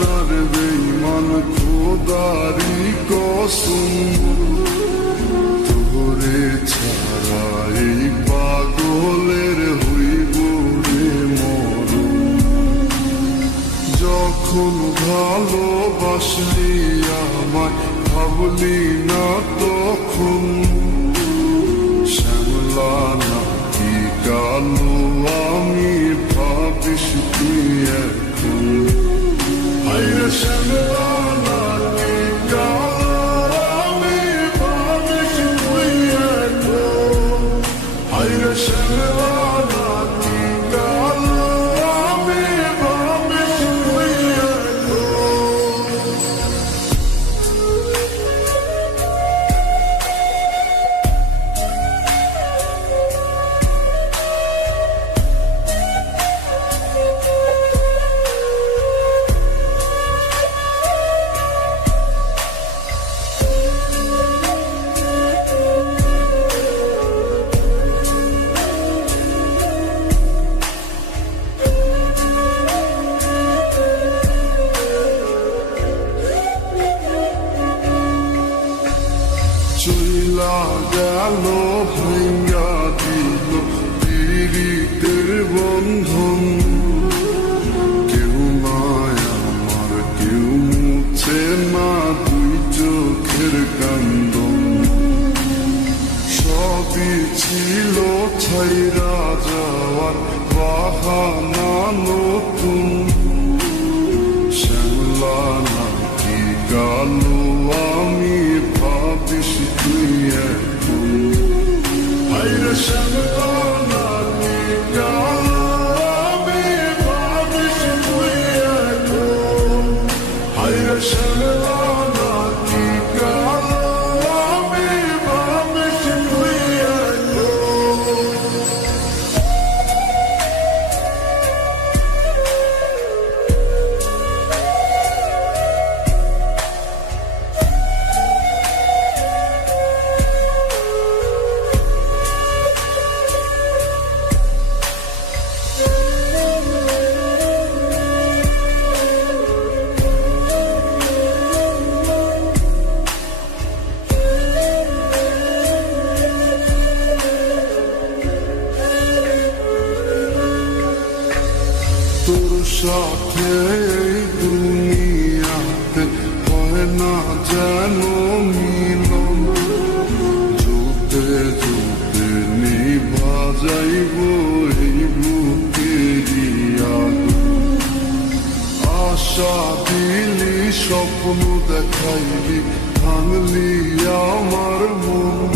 না রে বেঈমান খোদারি কসম, তোরে ছাড়া এই পাগলের হইব রে মরণ। যখন ভালোবাসলি আমায় ভাবলি না তখন, শ্যামলা নাকি কালো আমি ভাবিস তুই এখন। হায়রে শ্যামলা নাকি কালো আমি ভাবিস তুই এখন। হায়রে শ্যামলা নাকি কালো আমি ভাবিস তুই এখন। চইলা গেল ভাঙ্গা দিল পীড়িতের বন্ধন, কেউ নাই আমার কেউ মুছে না দুই চোখের কান্দন। সবই ছিল ছাইরা যাওয়ার বাহানা নতুন, শ্যামলা নাকি কালো আমি ভাবিস তুই এখন। হায়রে শ্যামলা নাকি কালো আমি ভাবিস তুই এখন। হায়রে শ্যামলা নাকি কালো আমি ভাবিস তুই এখন। তোর সাথে এই দুনিয়াতে হয় না যেন মিলন, জুতে জুতে নিভা যাইব এই বুকেরই আগুন। আশা দিলি স্বপ্ন দেখাইলি ভাঙলি আমার মন,